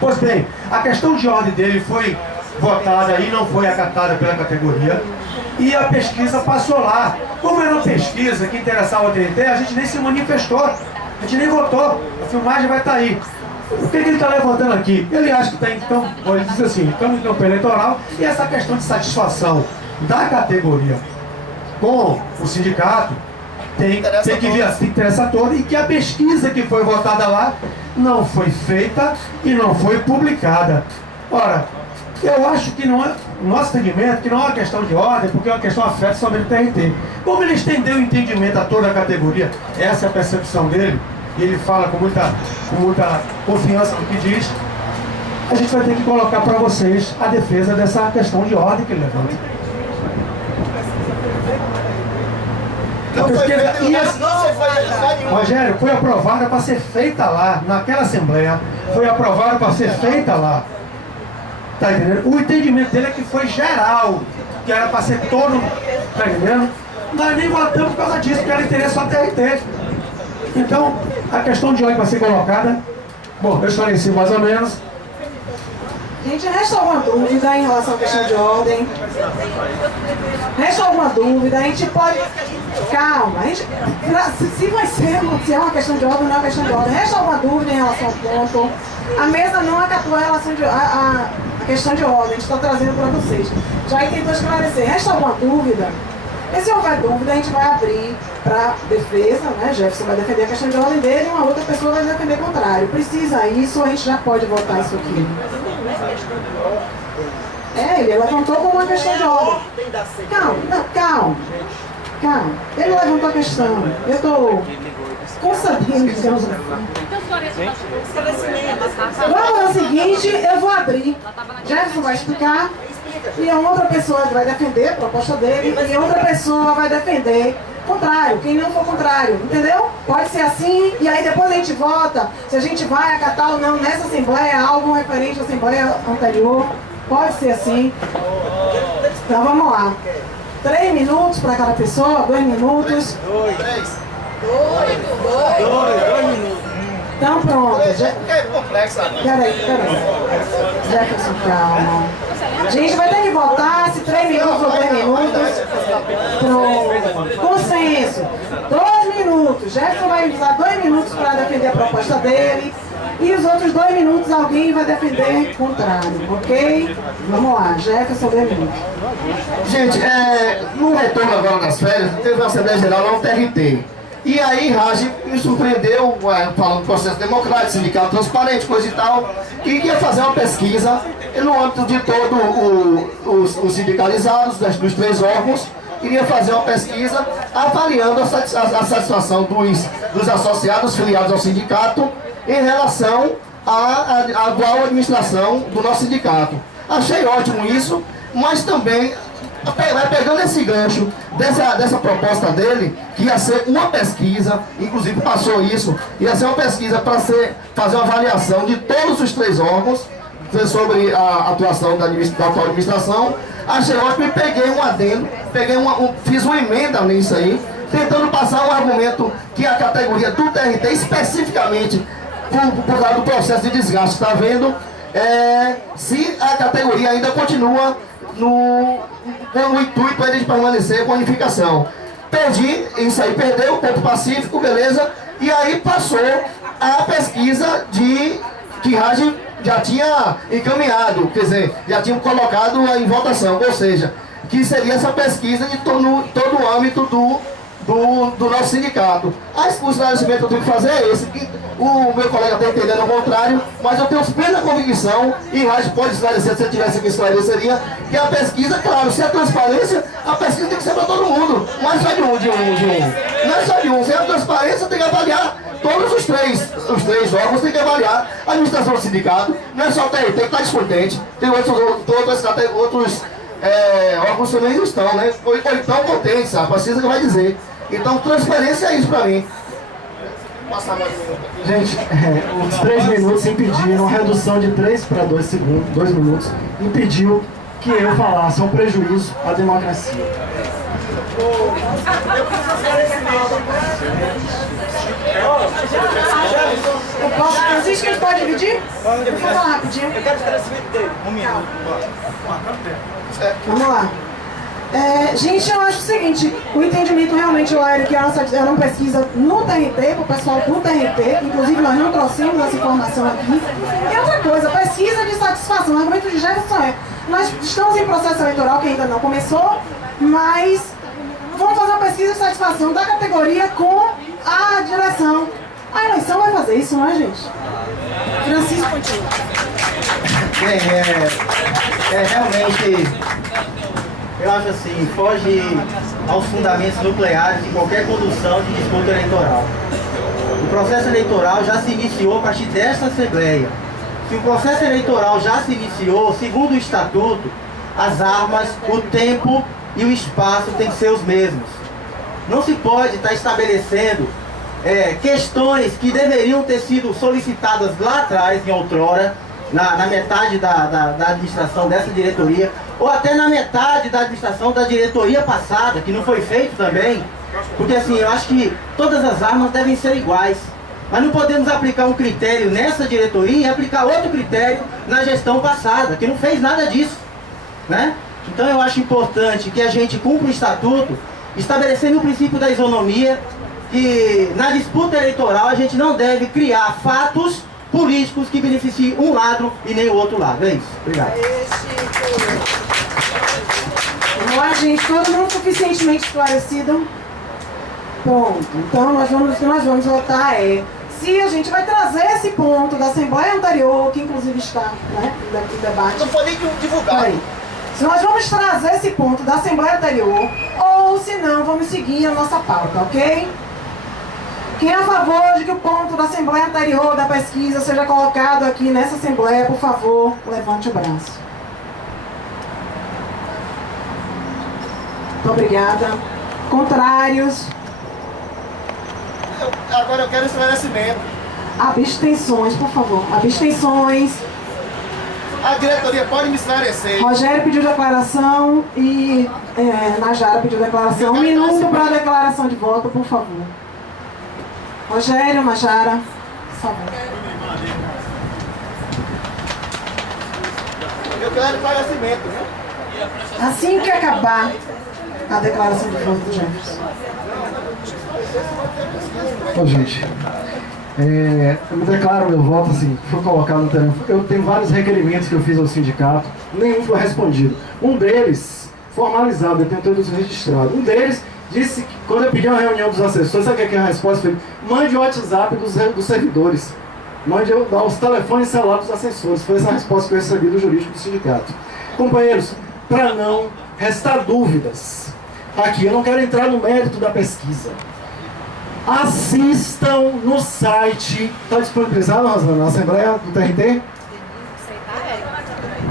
Pois bem, a questão de ordem dele foi votada e não foi acatada pela categoria, e a pesquisa passou lá. Como era uma pesquisa que interessava o TRT, a gente nem se manifestou, a gente nem votou, a filmagem vai estar aí. O que ele está levantando aqui? Ele acha que está em campo, ele diz assim, estamos em campo eleitoral, e essa questão de satisfação da categoria com o sindicato tem que vir assim, interessa toda, e que a pesquisa que foi votada lá não foi feita e não foi publicada. Ora, eu acho que não é, nosso entendimento, que não é uma questão de ordem, porque é uma questão afeta somente o TRT. Como ele estendeu o entendimento a toda a categoria, essa é a percepção dele, e ele fala com muita confiança no que diz, a gente vai ter que colocar para vocês a defesa dessa questão de ordem que ele levanta. Rogério, foi aprovada para ser feita lá, naquela Assembleia, foi aprovada para ser feita lá. Tá entendendo? O entendimento dele é que foi geral, que era para ser todo, tá entendendo? Nós nem votamos por causa disso, porque era interesse só TRT. Então, a questão de ordem vai ser colocada. Bom, eu esclareci mais ou menos. Gente, resta alguma dúvida em relação à questão de ordem? Resta alguma dúvida? A gente pode... Calma, a gente... se vai ser, se é uma questão de ordem ou não é uma questão de ordem. Resta alguma dúvida em relação ao ponto? A mesa não acatou a relação de... a questão de ordem, a gente está trazendo para vocês. Já tentou esclarecer. Resta alguma dúvida? E se houver dúvida, a gente vai abrir para defesa, né? Jefferson vai defender a questão de ordem dele e uma outra pessoa vai defender o contrário. Precisa isso, a gente já pode votar isso aqui. Ele levantou como uma questão de ordem. Calma. Ele levantou a questão. Eu estou concedendo, digamos assim. Vamos ao seguinte, eu vou abrir. Jefferson vai explicar. E a outra pessoa vai defender a proposta dele e outra pessoa vai defender contrário, quem não for contrário, entendeu? Pode ser assim, e aí depois a gente vota se a gente vai acatar ou não nessa Assembleia algo referente à Assembleia anterior, pode ser assim. Então vamos lá, 3 minutos para cada pessoa, 2 minutos. 2 minutos. Então pronto. É complexo. Peraí. Jefferson, calma. A gente vai ter que votar se 3 minutos ou 2 minutos. Pronto. Consenso. 2 minutos. Jefferson vai usar 2 minutos para defender a proposta dele. E os outros 2 minutos alguém vai defender o contrário. Ok? Vamos lá. Jefferson, 2 minutos. Gente, no retorno agora das férias, teve uma Assembleia Geral lá no TRT. E aí, Raj me surpreendeu, falando do processo democrático, sindical transparente, coisa e tal, que ia fazer uma pesquisa no âmbito de todos os sindicalizados, dos 3 órgãos, iria fazer uma pesquisa avaliando a satisfação dos associados filiados ao sindicato em relação à atual administração do nosso sindicato. Achei ótimo isso, mas também... pegando esse gancho dessa proposta dele, que ia ser uma pesquisa, inclusive passou isso, ia ser uma pesquisa para fazer uma avaliação de todos os 3 órgãos sobre a atuação da atual administração. Achei ótimo e peguei um adendo, fiz uma emenda nisso aí, tentando passar um argumento que a categoria do TRT, especificamente por causa do processo de desgaste, está vendo, se a categoria ainda continua com o intuito de permanecer com a unificação. Perdi, isso aí perdeu, ponto pacífico, beleza, e aí passou a pesquisa que Raj já tinha encaminhado, quer dizer, já tinha colocado em votação, ou seja, que seria essa pesquisa de todo o âmbito do nosso sindicato. O esclarecimento que eu tenho que fazer é esse, que o meu colega está entendendo ao contrário, mas eu tenho plena convicção, e Raj pode esclarecer, se eu tivesse que esclareceria, que a pesquisa, claro, se é transparência, a pesquisa tem que ser para todo mundo, não é só de um. Não é só de um, se é transparência, tem que avaliar todos os três órgãos, tem que avaliar a administração do sindicato, não é só o TRT que está descontente, tem outros órgãos também não estão, né? Ou então contentes, a pesquisa que vai dizer. Então, transparência é isso para mim. Gente, os 3 minutos impediram, a redução de 3 para 2 minutos, impediu que eu falasse, é um prejuízo à democracia. Eu posso, Francisco, a gente pode dividir? Eu vou falar rapidinho. Eu quero escrever esse vídeo dele. Um minuto. Vamos lá. Gente, eu acho o seguinte, o entendimento realmente lá era que era uma pesquisa no TRT, para o pessoal do TRT, inclusive nós não trouxemos essa informação aqui. E outra coisa, pesquisa de satisfação, o argumento de Jefferson nós estamos em processo eleitoral que ainda não começou, mas vamos fazer uma pesquisa de satisfação da categoria com a direção. A eleição vai fazer isso, não é, gente? Francisco, continua. Bem, realmente, eu acho assim, foge aos fundamentos nucleares de qualquer condução de disputa eleitoral. O processo eleitoral já se iniciou a partir desta Assembleia. Se o processo eleitoral já se iniciou, segundo o Estatuto, as armas, o tempo e o espaço têm que ser os mesmos. Não se pode estar estabelecendo questões que deveriam ter sido solicitadas lá atrás, em outrora, na metade da administração dessa diretoria, ou até na metade da administração da diretoria passada, que não foi feito também, porque assim, eu acho que todas as armas devem ser iguais. Mas não podemos aplicar um critério nessa diretoria e aplicar outro critério na gestão passada, que não fez nada disso, né? Então eu acho importante que a gente cumpra o estatuto, estabelecendo o princípio da isonomia, que na disputa eleitoral a gente não deve criar fatos políticos que beneficiem um lado e nem o outro lado. É isso. Obrigado. Vamos lá, gente. Todo mundo suficientemente esclarecido? Pronto. Então, o que nós vamos votar se a gente vai trazer esse ponto da Assembleia anterior, que inclusive está, né, em debate. Não pode nem divulgar. Aí. Se nós vamos trazer esse ponto da Assembleia anterior, ou se não, vamos seguir a nossa pauta, ok? Quem é a favor de que o ponto da Assembleia anterior da pesquisa seja colocado aqui nessa Assembleia, por favor, levante o braço. Muito obrigada. Contrários? Agora eu quero esclarecimento. Abstenções, por favor. Abstenções. A diretoria pode me esclarecer. Rogério pediu declaração e Najara pediu declaração. Um minuto para a declaração de voto, por favor. Rogério, Najara, por favor. Eu quero esclarecimento, viu? Assim que acabar a declaração de voto do Jefferson. Bom, gente, eu me declaro meu voto assim, foi colocado no terreno. Eu tenho vários requerimentos que eu fiz ao sindicato, nenhum foi respondido. Um deles, formalizado, eu tenho todos registrados. Um deles disse que quando eu pedi uma reunião dos assessores, sabe o que é a resposta? Foi: mande o WhatsApp dos servidores, mande os telefones celular dos assessores. Foi essa a resposta que eu recebi do jurídico do sindicato. Companheiros, para não restar dúvidas, aqui eu não quero entrar no mérito da pesquisa. Assistam no site. Está disponibilizado, Rosana, na Assembleia do TRT? Eu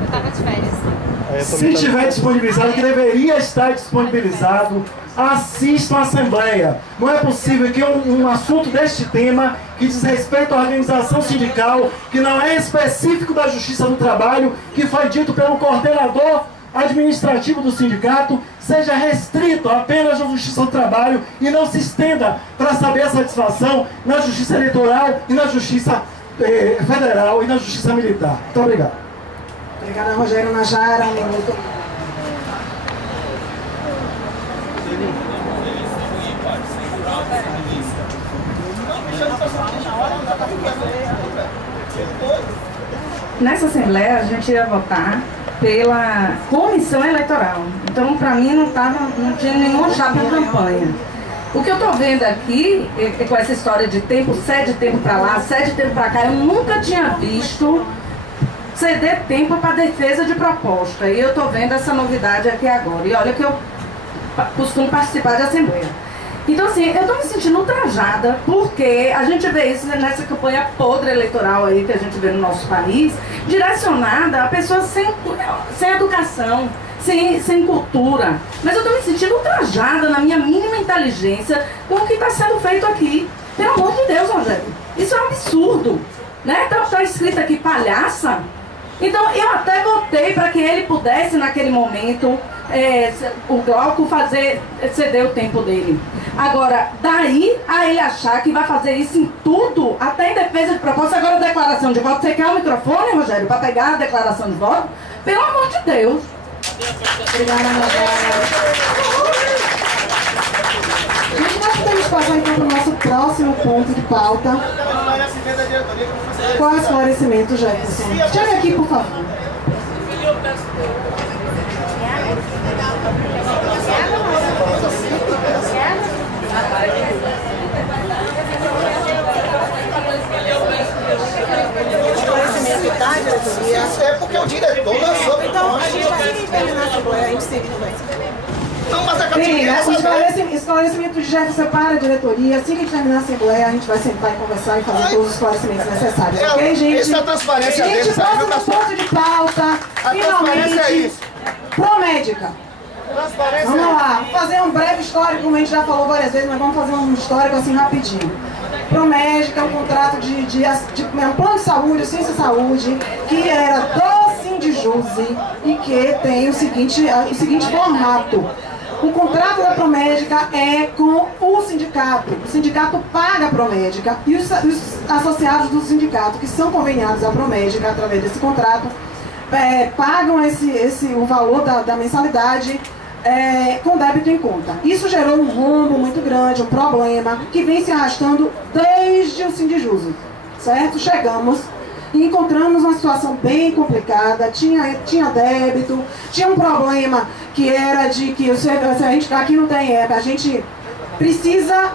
estava de férias. Se tiver disponibilizado, que deveria estar disponibilizado, assistam a Assembleia. Não é possível que um assunto deste tema, que diz respeito à organização sindical, que não é específico da Justiça do Trabalho, que foi dito pelo coordenador administrativo do sindicato, seja restrito apenas à Justiça do Trabalho e não se estenda para saber a satisfação na Justiça Eleitoral e na Justiça Federal e na Justiça Militar. Muito obrigado. Obrigada, Rogério. Najara, um minuto. Nessa Assembleia a gente ia votar pela comissão eleitoral. Então, para mim, não tinha nenhuma chapa em campanha. O que eu estou vendo aqui, com essa história de tempo, cede tempo para lá, cede tempo para cá, eu nunca tinha visto ceder tempo para defesa de proposta. E eu estou vendo essa novidade aqui agora. E olha que eu costumo participar de Assembleia. Então, assim, eu estou me sentindo ultrajada, porque a gente vê isso nessa campanha podre eleitoral aí que a gente vê no nosso país, direcionada a pessoas sem educação, sem cultura. Mas eu estou me sentindo ultrajada na minha mínima inteligência com o que está sendo feito aqui. Pelo amor de Deus, Rogério, isso é um absurdo, né? Então, está escrito aqui palhaça. Então, eu até votei para que ele pudesse, naquele momento, o Glauco ceder o tempo dele. Agora, daí a ele achar que vai fazer isso em tudo, até em defesa de proposta, agora declaração de voto. Você quer o microfone, Rogério, para pegar a declaração de voto? Pelo amor de Deus. Obrigada, Rogério. Gente, nós podemos passar então para o nosso próximo ponto de pauta. Qual é o esclarecimento, Jefferson? Chega aqui, por favor. É porque o diretor lançou. Então, a gente vai terminar a Assembleia, a gente sempre conversa. Não, mas a Sim, o esclarecimento de Jefferson para a diretoria. Assim que a gente terminar a Assembleia, a gente vai sentar e conversar e fazer todos os esclarecimentos necessários. Ok, gente? Essa é a transparência Gente, deles. próximo ponto de pauta. Transparência é Finalmente, isso. Promédica. Vamos lá, vamos fazer um breve histórico, como a gente já falou várias vezes, mas vamos fazer um histórico assim rapidinho. Promédica é um contrato um plano de saúde, ciência e saúde, que era do Sindijuse e que tem o seguinte formato. O contrato da Promédica é com o sindicato. O sindicato paga a Promédica e os associados do sindicato, que são conveniados à Promédica através desse contrato, pagam o valor da mensalidade com débito em conta. Isso gerou um rombo muito grande, um problema que vem se arrastando desde o Sindijuse, certo? Chegamos e encontramos uma situação bem complicada, tinha débito, tinha um problema que era de que a gente aqui não tem a gente precisa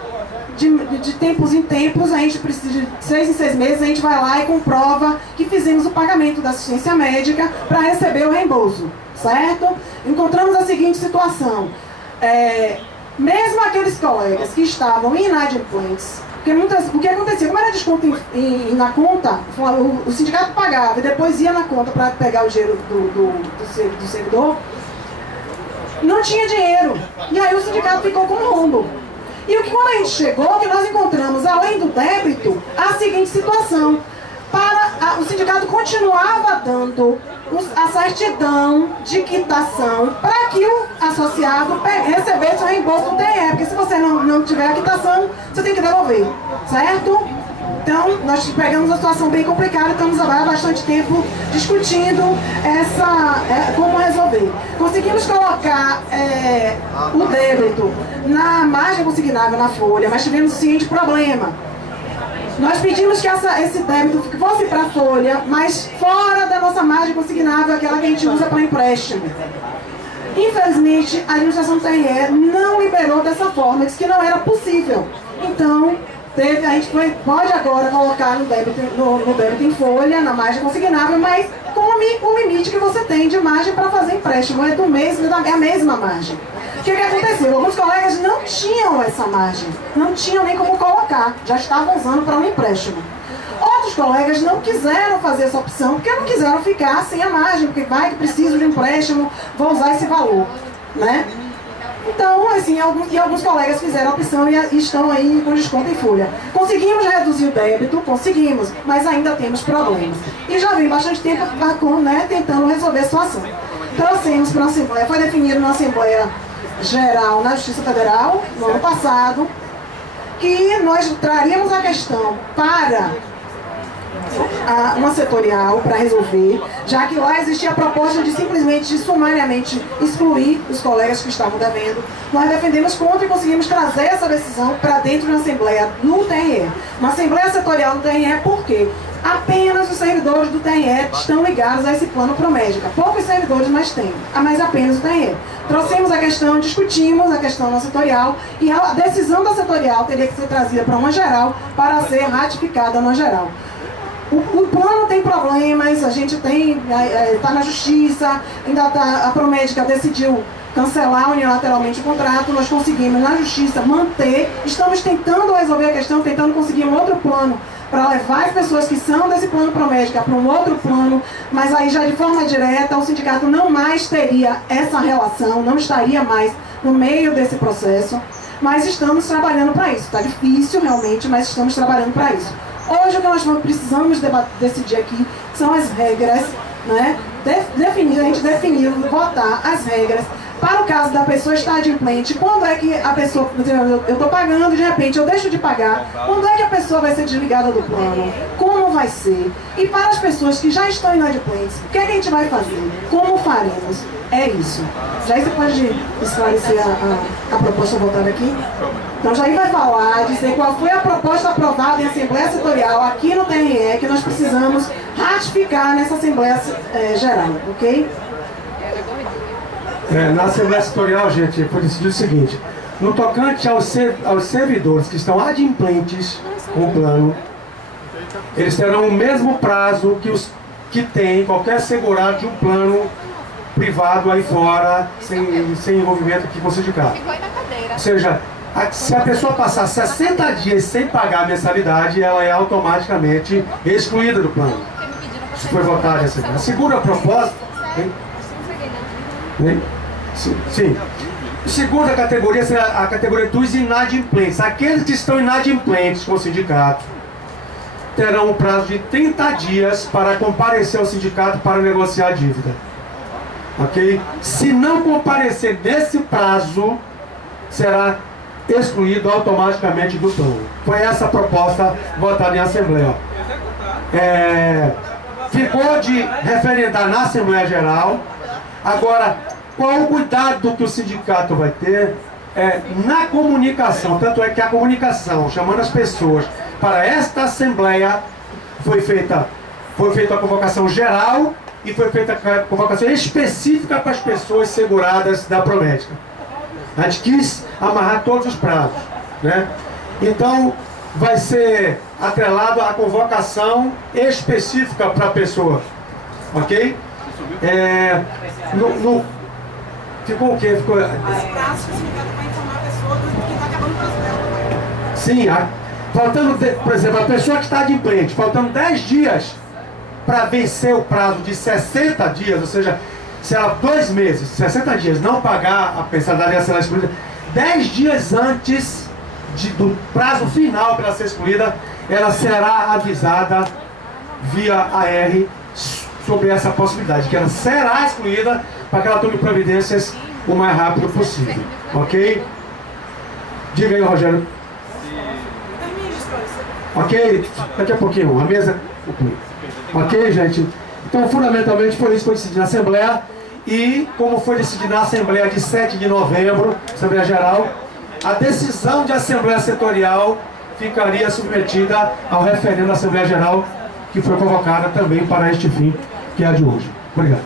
de tempos em tempos, a gente precisa de 6 em 6 meses, a gente vai lá e comprova que fizemos o pagamento da assistência médica para receber o reembolso, certo? Encontramos a seguinte situação, mesmo aqueles colegas que estavam inadimplentes, porque o que acontecia, como era desconto na conta, o sindicato pagava e depois ia na conta para pegar o dinheiro do servidor, não tinha dinheiro, e aí o sindicato ficou com um rombo. E quando a gente chegou, que nós encontramos, além do débito, a seguinte situação. O sindicato continuava dando a certidão de quitação para que o associado recebesse o reembolso do TE, porque se você não tiver a quitação, você tem que devolver, certo? Então, nós pegamos uma situação bem complicada, estamos há bastante tempo discutindo como resolver. Conseguimos colocar o débito na margem consignável na folha, mas tivemos o seguinte problema. Nós pedimos que esse débito fosse para a folha, mas fora da nossa margem consignável, aquela que a gente usa para empréstimo. Infelizmente, a administração do TRE não liberou dessa forma, disse que não era possível. Então, a gente pode agora colocar no débito em folha, na margem consignável, mas com o limite que você tem de margem para fazer empréstimo. É a mesma margem. O que aconteceu? Alguns colegas não tinham essa margem, não tinham nem como colocar, já estavam usando para um empréstimo. Outros colegas não quiseram fazer essa opção, porque não quiseram ficar sem a margem, porque vai que preciso de um empréstimo, vou usar esse valor, né? Então, assim, alguns colegas fizeram a opção e estão aí com desconto em folha. Conseguimos reduzir o débito? Conseguimos, mas ainda temos problemas. E já vem bastante tempo tentando resolver a situação. Trouxemos para a Assembleia, foi definido na Assembleia Geral na Justiça Federal, no ano passado, que nós traríamos a questão para uma setorial para resolver, já que lá existia a proposta de simplesmente, sumariamente, excluir os colegas que estavam devendo. Nós defendemos contra e conseguimos trazer essa decisão para dentro da Assembleia no TRE. Uma Assembleia Setorial no TRE, por quê? Apenas os servidores do TRE estão ligados a esse plano Promédica. Poucos servidores mais tem, mas apenas o TRE. Trouxemos a questão, discutimos a questão na setorial e a decisão da setorial teria que ser trazida para uma geral para ser ratificada na geral. O plano tem problemas, a gente está na justiça, a Promédica decidiu cancelar unilateralmente o contrato, nós conseguimos na justiça manter, estamos tentando resolver a questão, tentando conseguir um outro plano para levar as pessoas que são desse plano Promédica para um outro plano, mas aí já de forma direta o sindicato não mais teria essa relação, não estaria mais no meio desse processo, mas estamos trabalhando para isso. Está difícil realmente, mas estamos trabalhando para isso. Hoje o que nós precisamos decidir aqui são as regras, né? A gente definiu, votar as regras Para o caso da pessoa estar adimplente, quando é que a pessoa, eu estou pagando, de repente eu deixo de pagar, quando é que a pessoa vai ser desligada do plano? Como vai ser? E para as pessoas que já estão inadimplentes, o que é que a gente vai fazer? Como faremos? É isso. Jair, você pode esclarecer a proposta votada aqui? Então, Jair vai falar, dizer qual foi a proposta aprovada em Assembleia Setorial aqui no TRE, que nós precisamos ratificar nessa Assembleia Geral, ok? Na Assembleia Setorial, gente, foi decidido o seguinte: no tocante aos servidores que estão adimplentes com o plano, eles terão o mesmo prazo que os que tem qualquer segurado de um plano privado aí fora, sem envolvimento aqui com o sindicato. Ou seja, se a pessoa passar 60 dias sem pagar a mensalidade, ela é automaticamente excluída do plano. Isso foi votado essa. A segunda proposta... Sim. Segunda categoria será a categoria dos inadimplentes. Aqueles que estão inadimplentes com o sindicato terão um prazo de 30 dias para comparecer ao sindicato para negociar a dívida. Ok? Se não comparecer nesse prazo, será excluído automaticamente do plano. Foi essa a proposta votada em Assembleia. Ficou de referendar na Assembleia Geral. Agora, qual o cuidado que o sindicato vai ter na comunicação? Tanto é que a comunicação, chamando as pessoas para esta Assembleia, foi feita a convocação geral e foi feita a convocação específica para as pessoas seguradas da Promédica. A gente quis amarrar todos os prazos, né? Então, vai ser atrelado a convocação específica para a pessoa, ok? Ficou o quê? Ficou... Os prazos que o sindicato vai informar a pessoa do que está acabando o prazo dela. Sim, faltando, por exemplo, a pessoa que está adimplente, faltando 10 dias para vencer o prazo de 60 dias, ou seja, se ela 2 meses, 60 dias, não pagar a mensalidade, ela será excluída, 10 dias antes do prazo final para ela ser excluída, ela será avisada via AR sobre essa possibilidade, que ela será excluída para que ela tome providências o mais rápido possível, ok? Diga aí, Rogério. Ok? Daqui a pouquinho, a mesa... Ok, gente? Então, fundamentalmente, foi isso que foi decidido na Assembleia. E, como foi decidido na Assembleia de 7 de novembro, Assembleia Geral, a decisão de Assembleia Setorial ficaria submetida ao referendo da Assembleia Geral, que foi convocada também para este fim, que é a de hoje. Obrigado.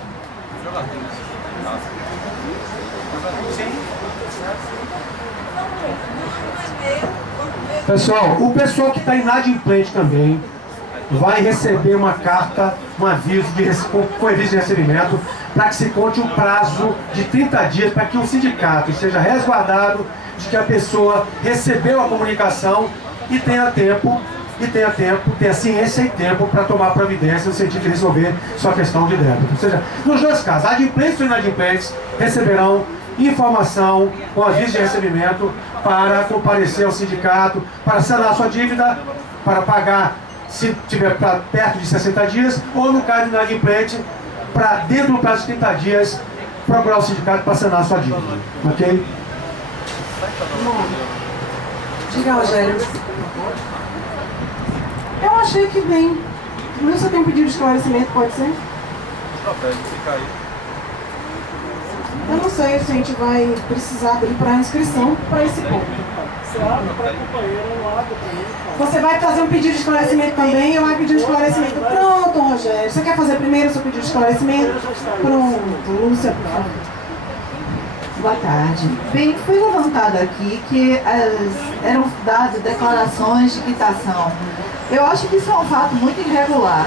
Pessoal, o pessoal que está inadimplente também vai receber uma carta, com aviso de recebimento, para que se conte um prazo de 30 dias, para que o sindicato esteja resguardado de que a pessoa recebeu a comunicação e tenha ciência e tempo para tomar providência no sentido de resolver sua questão de débito. Ou seja, nos dois casos, adimplentes ou inadimplentes receberão informação com aviso de recebimento para comparecer ao sindicato, para sanar sua dívida, para pagar se tiver perto de 60 dias, ou no caso de inadimplente, para dentro do prazo de 30 dias, procurar o sindicato para sanar sua dívida. Ok? Diga, Rogério. Eu achei que bem. Primeiro você tem um pedido de esclarecimento, pode ser? Eu não sei se a gente vai precisar abrir para inscrição para esse ponto. Você vai fazer um pedido de esclarecimento também, eu vou pedir um esclarecimento. Pronto, Rogério. Você quer fazer primeiro o seu pedido de esclarecimento? Pronto, Lúcia, por favor. Boa tarde. Bem, foi levantado aqui que eram dadas declarações de quitação. Eu acho que isso é um fato muito irregular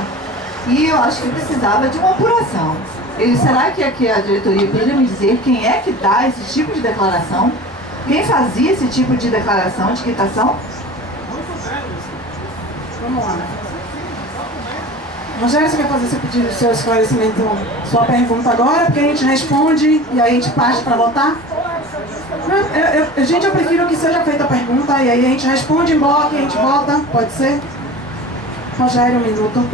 e eu acho que precisava de uma apuração. Será que aqui a diretoria poderia me dizer quem é que dá esse tipo de declaração? Quem fazia esse tipo de declaração de quitação? Vamos lá. Rogério, você quer fazer seu pedido, seu esclarecimento, sua pergunta agora? Porque a gente responde e aí a gente parte para votar? Gente, eu prefiro que seja feita a pergunta e aí a gente responde em bloco e a gente vota. Pode ser? Rogério, 1 minuto.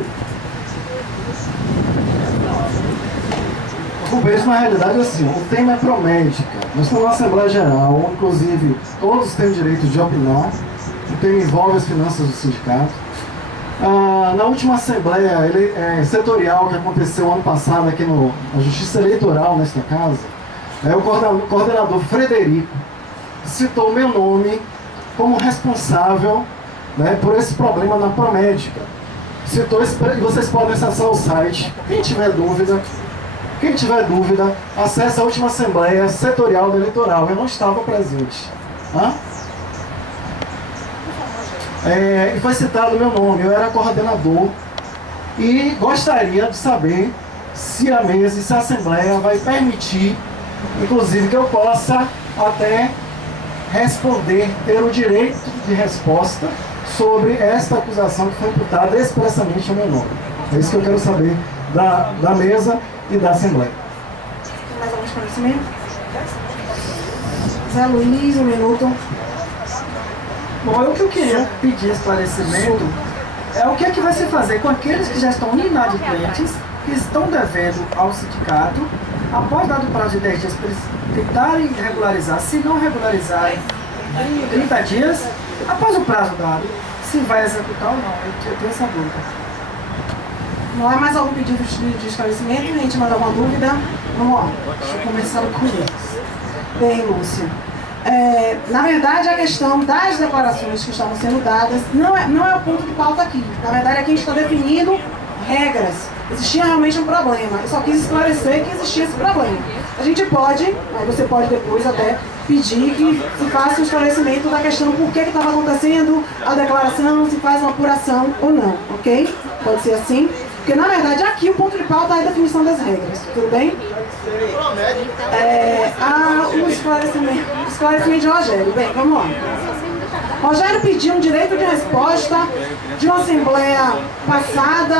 Desculpa, isso na realidade é assim, o tema é Promédica. Nós estamos na Assembleia Geral, inclusive todos têm o direito de opinar. O tema envolve as finanças do sindicato. Na última Assembleia setorial que aconteceu ano passado aqui na Justiça Eleitoral nesta casa, o coordenador Frederico citou meu nome como responsável, né, por esse problema na Promédica. Citou esse, e vocês podem acessar o site. Quem tiver dúvida, acesse a última Assembleia Setorial do Eleitoral. Eu não estava presente. E foi citado o meu nome, eu era coordenador. E gostaria de saber se a mesa e se a Assembleia vai permitir, inclusive, que eu possa até responder, ter o direito de resposta sobre esta acusação que foi imputada expressamente ao meu nome. É isso que eu quero saber da mesa e da Assembleia. Tem mais algum esclarecimento? Zé Luiz, um minuto. Bom, o que eu queria pedir esclarecimento é o que é que vai se fazer com aqueles que já estão inadimplentes, que estão devendo ao sindicato, após dado o prazo de 10 dias para eles tentarem regularizar. Se não regularizarem em 30 dias, após o prazo dado, se vai executar ou não. Eu tenho essa dúvida. Não há mais algum pedido de esclarecimento? A gente manda alguma dúvida? Vamos lá. Deixa eu começar com eles. Bem, Lúcia. Na verdade, a questão das declarações que estavam sendo dadas não é o ponto de pauta aqui. Na verdade, aqui a gente está definindo regras. Existia realmente um problema. Eu só quis esclarecer que existia esse problema. A gente pode, aí você pode depois até pedir que se faça um esclarecimento da questão por que estava acontecendo a declaração, se faz uma apuração ou não, ok? Pode ser assim. Porque, na verdade, aqui o ponto de pauta é a definição das regras, tudo bem? O esclarecimento de Rogério. Bem, vamos lá. Rogério pediu um direito de resposta de uma assembleia passada.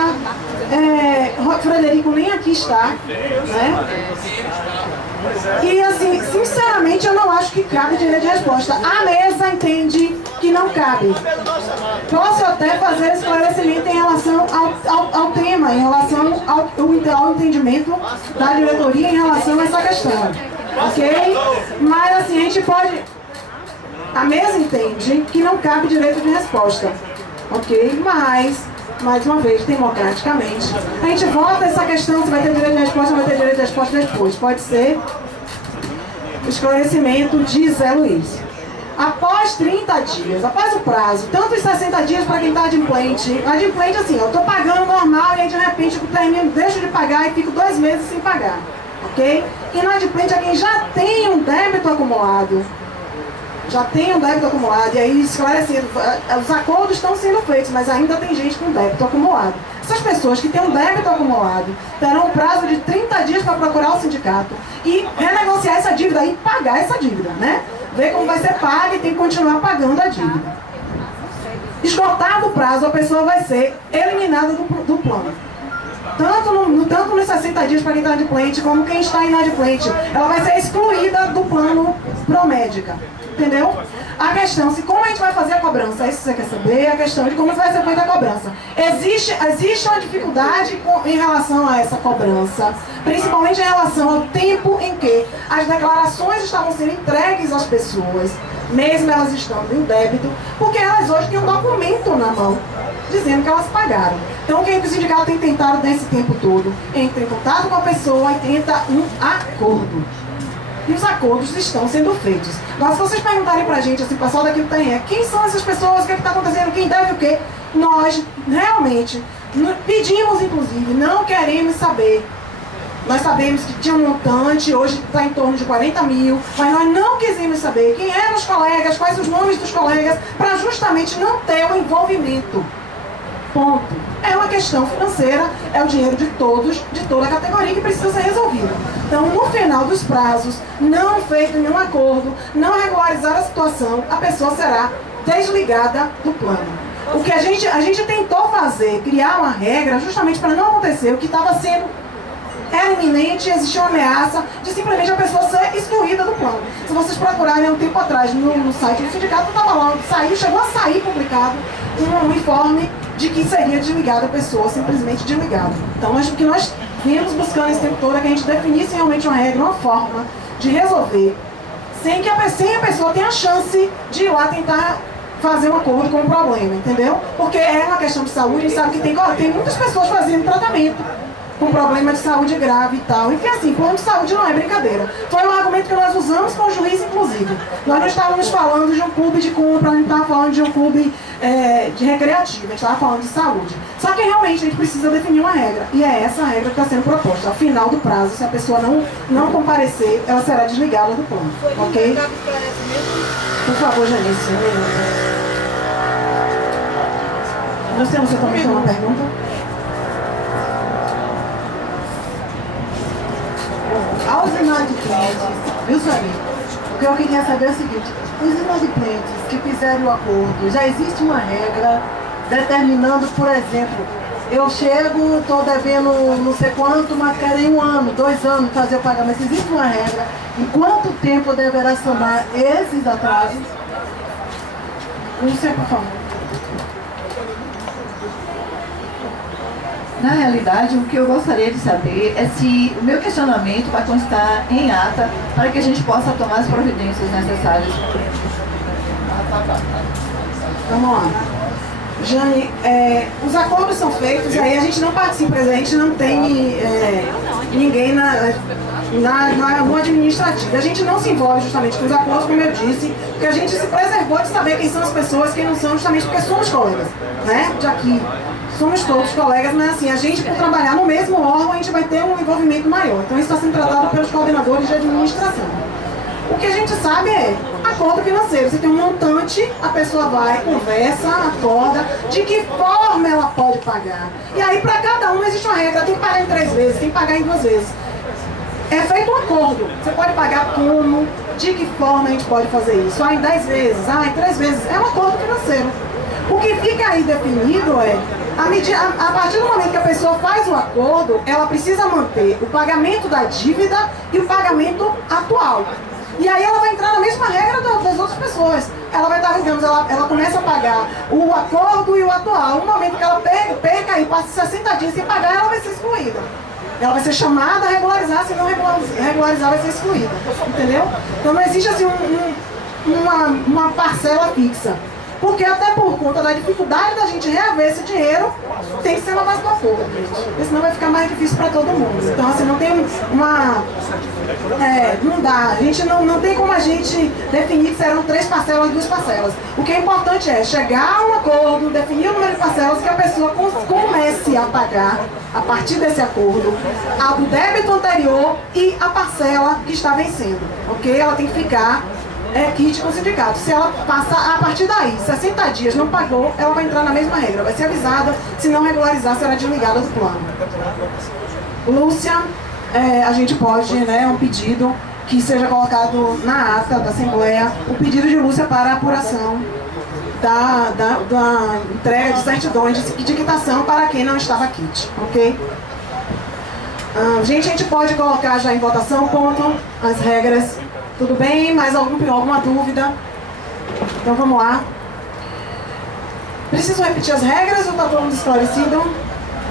Frederico nem aqui está, né? E assim, sinceramente, eu não acho que cabe direito de resposta. A mesa entende que não cabe. Posso até fazer esclarecimento em relação ao tema, em relação ao entendimento da diretoria em relação a essa questão. Ok? Mas assim, a gente pode... A mesa entende que não cabe direito de resposta. Ok? Mas, mais uma vez, democraticamente, a gente vota essa questão, se vai ter direito de resposta, ou vai ter direito de resposta depois. Pode ser o esclarecimento de Zé Luiz. Após 30 dias, após o prazo, tanto os 60 dias para quem está adimplente, assim, eu estou pagando normal e aí de repente eu termino, deixo de pagar e fico 2 meses sem pagar, ok? Inadimplente é quem já tem um débito acumulado, e aí esclarecendo, os acordos estão sendo feitos, mas ainda tem gente com débito acumulado. Essas pessoas que têm um débito acumulado terão um prazo de 30 dias para procurar o sindicato e renegociar essa dívida e pagar essa dívida, né? Ver como vai ser paga e tem que continuar pagando a dívida. Esgotado o prazo, a pessoa vai ser eliminada do plano. Tanto nos 60 dias para quem está adimplente, como quem está inadimplente. Ela vai ser excluída do plano Promédica. Entendeu? A questão, como a gente vai fazer a cobrança, isso você quer saber, a questão de como vai ser feita a cobrança. Existe uma dificuldade em relação a essa cobrança, principalmente em relação ao tempo em que as declarações estavam sendo entregues às pessoas, mesmo elas estando em débito, porque elas hoje têm um documento na mão, dizendo que elas pagaram. Então o que o sindicato tem tentado nesse tempo todo? Entra em contato com a pessoa e tenta um acordo. E os acordos estão sendo feitos. Agora, se vocês perguntarem pra gente, assim, pessoal daqui do TRE, quem são essas pessoas, o que está acontecendo, quem deve o quê? Nós, realmente, pedimos, inclusive, não queremos saber. Nós sabemos que tinha um montante, hoje está em torno de 40 mil, mas nós não quisemos saber quem eram os colegas, quais os nomes dos colegas, para justamente não ter o envolvimento. Ponto. É uma questão financeira, é o dinheiro de todos, de toda a categoria que precisa ser resolvido. Então, no final dos prazos, não feito nenhum acordo, não regularizar a situação, a pessoa será desligada do plano. O que a gente tentou fazer, criar uma regra justamente para não acontecer o que estava sendo iminente, existia uma ameaça de simplesmente a pessoa ser excluída do plano. Se vocês procurarem um tempo atrás no site do sindicato, estava lá, chegou a sair publicado um informe de que seria desligada a pessoa, simplesmente desligada. Então, o que nós viemos buscando esse tempo todo é que a gente definisse realmente uma regra, uma forma de resolver, sem a pessoa tenha a chance de ir lá tentar fazer um acordo com o problema, entendeu? Porque é uma questão de saúde, a gente sabe que tem muitas pessoas fazendo tratamento com problema de saúde grave e tal. E que assim, plano de saúde não é brincadeira. Foi um argumento que nós usamos com o juiz, inclusive. Nós não estávamos falando de um clube de compra, não estávamos falando de um clube de recreativo, a gente estava falando de saúde. Só que realmente a gente precisa definir uma regra. E é essa a regra que está sendo proposta. Ao final do prazo, se a pessoa não comparecer, ela será desligada do plano. Ok? Por favor, Janice, um minuto. Você também tem uma pergunta? Aos inadimplentes, viu, Sami? O que eu queria saber é o seguinte: os inadimplentes que fizeram o acordo, já existe uma regra determinando, por exemplo, eu chego, estou devendo não sei quanto, mas quero em 1 ano, 2 anos fazer o pagamento. Existe uma regra em quanto tempo deverá sanar esses atrasos? Lúcia, por favor. Na realidade, o que eu gostaria de saber é se o meu questionamento vai constar em ata para que a gente possa tomar as providências necessárias. Vamos lá. Jane, os acordos são feitos, aí a gente não participa, a gente não tem ninguém no administrativo. A gente não se envolve justamente com os acordos, como eu disse, porque a gente se preservou de saber quem são as pessoas, quem não são, justamente porque somos colegas, né? Já que somos todos colegas, mas assim, a gente, por trabalhar no mesmo órgão, a gente vai ter um envolvimento maior. Então isso está sendo tratado pelos coordenadores de administração. O que a gente sabe é acordo financeiro. Você tem um montante, a pessoa vai, conversa, acorda, de que forma ela pode pagar. E aí, para cada um, existe uma regra. Tem que pagar em 3 vezes, tem que pagar em 2 vezes. É feito um acordo. Você pode pagar como, de que forma a gente pode fazer isso. Em 10 vezes, em 3 vezes. É um acordo financeiro. O que fica aí definido é, a partir do momento que a pessoa faz o acordo, ela precisa manter o pagamento da dívida e o pagamento atual. E aí ela vai entrar na mesma regra das outras pessoas. Ela vai estar, digamos, ela começa a pagar o acordo e o atual. No momento que ela perca e passa 60 dias sem pagar, ela vai ser excluída. Ela vai ser chamada a regularizar, se não regularizar vai ser excluída. Entendeu? Então não existe assim uma parcela fixa. Porque até por conta da dificuldade da gente reaver esse dinheiro, tem que ser na base do acordo, gente. Porque senão vai ficar mais difícil para todo mundo. Então assim, não tem não dá. A gente não tem como a gente definir que serão 3 parcelas, 2 parcelas. O que é importante é chegar a um acordo, definir o número de parcelas que a pessoa comece a pagar a partir desse acordo, o débito anterior e a parcela que está vencendo. Ok? Ela tem que ficar kit com o sindicato. Se ela passar a partir daí, 60 dias não pagou, ela vai entrar na mesma regra, vai ser avisada, se não regularizar, será desligada do plano. Lúcia, a gente pode, um pedido que seja colocado na ata da Assembleia, o pedido de Lúcia para a apuração da entrega de certidões de quitação para quem não estava kit, ok? Gente, a gente pode colocar já em votação, ponto, as regras. Tudo bem? Mais alguma dúvida? Então vamos lá. Preciso repetir as regras ou está todo mundo esclarecido?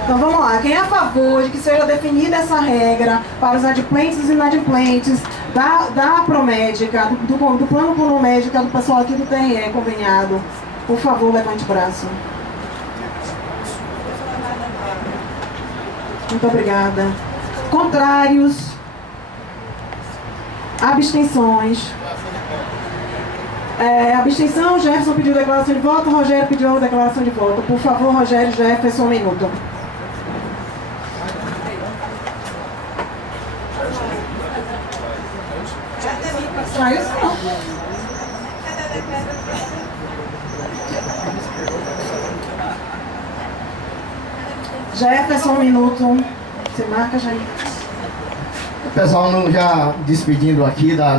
Então vamos lá. Quem é a favor de que seja definida essa regra para os adimplentes e inadimplentes da Promédica, do plano Promédica, do pessoal aqui do TRE conveniado? Por favor, levante o braço. Muito obrigada. Contrários? Abstenções. Abstenção, Jefferson pediu declaração de voto, Rogério pediu declaração de voto. Por favor, Rogério e Jefferson, 1 minuto. Jefferson, 1 minuto. Você marca, Jair. Pessoal, já despedindo aqui da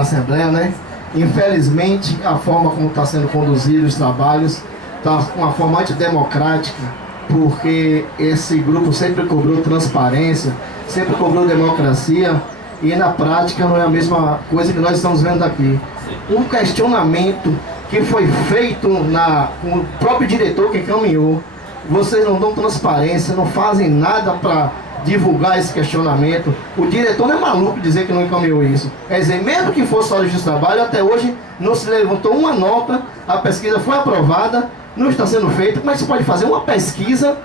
Assembleia, né? Infelizmente, a forma como está sendo conduzido os trabalhos está uma forma antidemocrática, porque esse grupo sempre cobrou transparência, sempre cobrou democracia, e na prática não é a mesma coisa que nós estamos vendo aqui. Um questionamento que foi feito com o próprio diretor que encaminhou, vocês não dão transparência, não fazem nada para divulgar esse questionamento. O diretor não é maluco dizer que não encaminhou isso. Quer dizer, mesmo que fosse só de trabalho, até hoje não se levantou uma nota, a pesquisa foi aprovada, não está sendo feita. Como é que se pode fazer uma pesquisa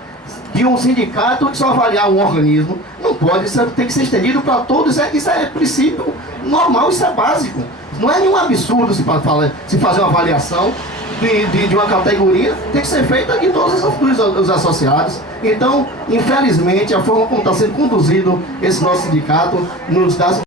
de um sindicato de só avaliar um organismo? Não pode, isso tem que ser estendido para todos. Isso é princípio normal, isso é básico. Não é nenhum absurdo se fazer uma avaliação de uma categoria, tem que ser feita de todos os associados. Então, infelizmente, a forma como está sendo conduzido esse nosso sindicato nos dá